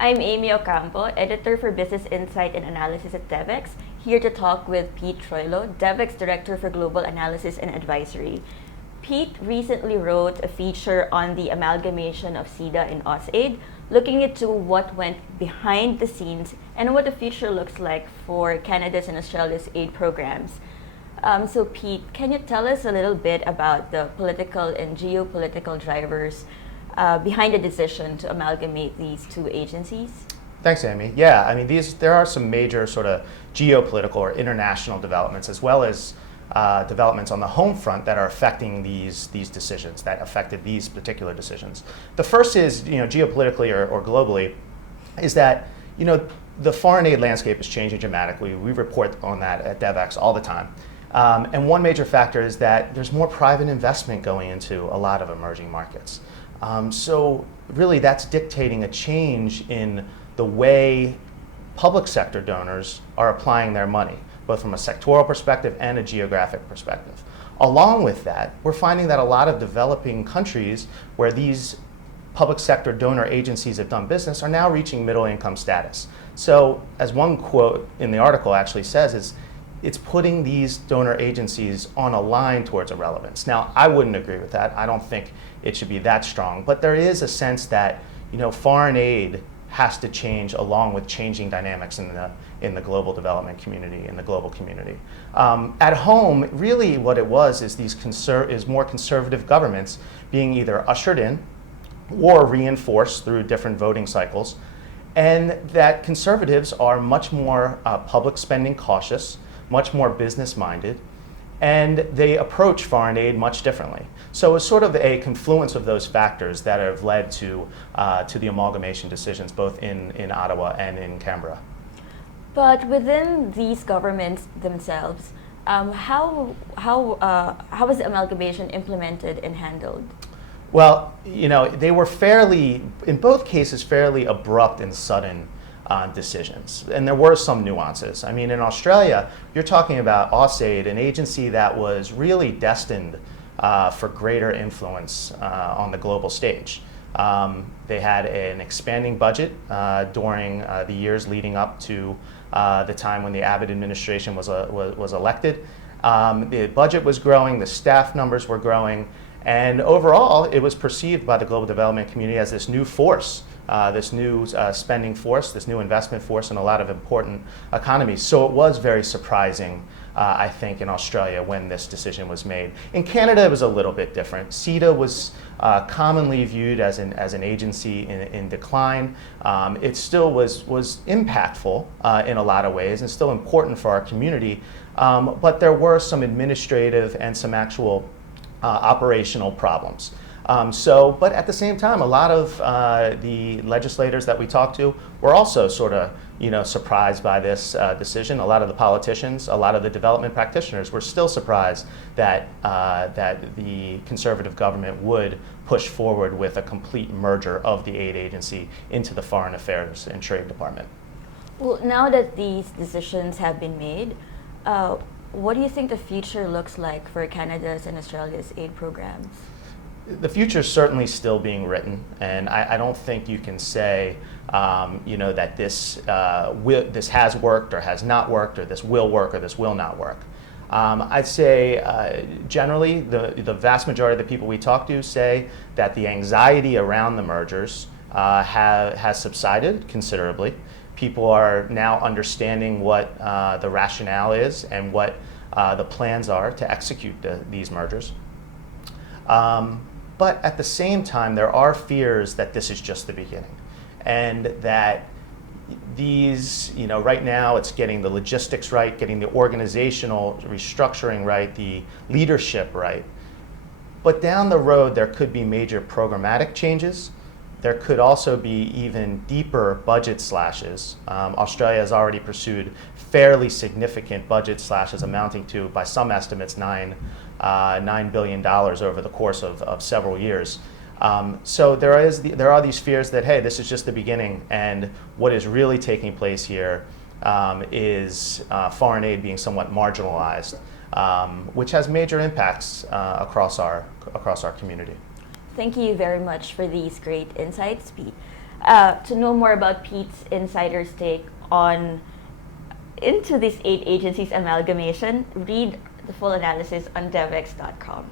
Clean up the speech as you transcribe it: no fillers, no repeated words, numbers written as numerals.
I'm Amy Ocampo, editor for Business Insight and Analysis at Devex, here to talk with Pete Troilo, Devex Director for Global Analysis and Advisory. Pete recently wrote a feature on the amalgamation of CIDA and AusAID, looking into what went behind the scenes and what the future looks like for Canada's and Australia's aid programs. So Pete, can you tell us a little bit about the political and geopolitical drivers behind the decision to amalgamate these two agencies? Thanks, Amy. Yeah, I mean, there are some major sort of geopolitical or international developments, as well as developments on the home front that are affecting these decisions, that affected these particular decisions. The first is, geopolitically or globally, is that, the foreign aid landscape is changing dramatically. We report on that at Devex all the time. And one major factor is that there's more private investment going into a lot of emerging markets. So really that's dictating a change in the way public sector donors are applying their money, both from a sectoral perspective and a geographic perspective. Along with that, we're finding that a lot of developing countries where these public sector donor agencies have done business are now reaching middle income status. So as one quote in the article actually says, it's putting these donor agencies on a line towards irrelevance. Now, I wouldn't agree with that. I don't think it should be that strong, but there is a sense that, foreign aid has to change along with changing dynamics in the global development community, in the global community. At home, really what it was is more conservative governments being either ushered in or reinforced through different voting cycles, and that conservatives are much more public spending cautious, much more business-minded, and they approach foreign aid much differently. So it's sort of a confluence of those factors that have led to the amalgamation decisions, both in Ottawa and in Canberra. But within these governments themselves, how was the amalgamation implemented and handled? Well, they were in both cases, fairly abrupt and sudden decisions. And there were some nuances. I mean, in Australia, you're talking about AusAID, an agency that was really destined for greater influence on the global stage. They had an expanding budget during the years leading up to the time when the Abbott administration was elected. The budget was growing, the staff numbers were growing, and overall, it was perceived by the global development community as this new force, this new spending force, this new investment force in a lot of important economies. So it was very surprising, I think, in Australia when this decision was made. In Canada, it was a little bit different. CIDA was commonly viewed as an agency in decline. It still was impactful in a lot of ways and still important for our community, but there were some administrative and some actual operational problems. But at the same time, a lot of the legislators that we talked to were also sort of, surprised by this decision. A lot of the politicians, a lot of the development practitioners were still surprised that the conservative government would push forward with a complete merger of the aid agency into the Foreign Affairs and Trade Department. Well, now that these decisions have been made, what do you think the future looks like for Canada's and Australia's aid programs? The future is certainly still being written, and I don't think you can say, that this has worked or has not worked, or this will work or this will not work. I'd say generally the vast majority of the people we talk to say that the anxiety around the mergers has subsided considerably. People are now understanding what the rationale is and what the plans are to execute these mergers. But at the same time, there are fears that this is just the beginning, and that these, right now it's getting the logistics right, getting the organizational restructuring right, the leadership right. But down the road, there could be major programmatic changes. There could also be even deeper budget slashes. Australia has already pursued fairly significant budget slashes amounting to, by some estimates, $9 billion over the course of several years. So there are these fears that, hey, this is just the beginning, and what is really taking place here is foreign aid being somewhat marginalized, which has major impacts across our community. Thank you very much for these great insights, Pete. To know more about Pete's insider's take into these 8 agencies amalgamation, read the full analysis on Devex.com.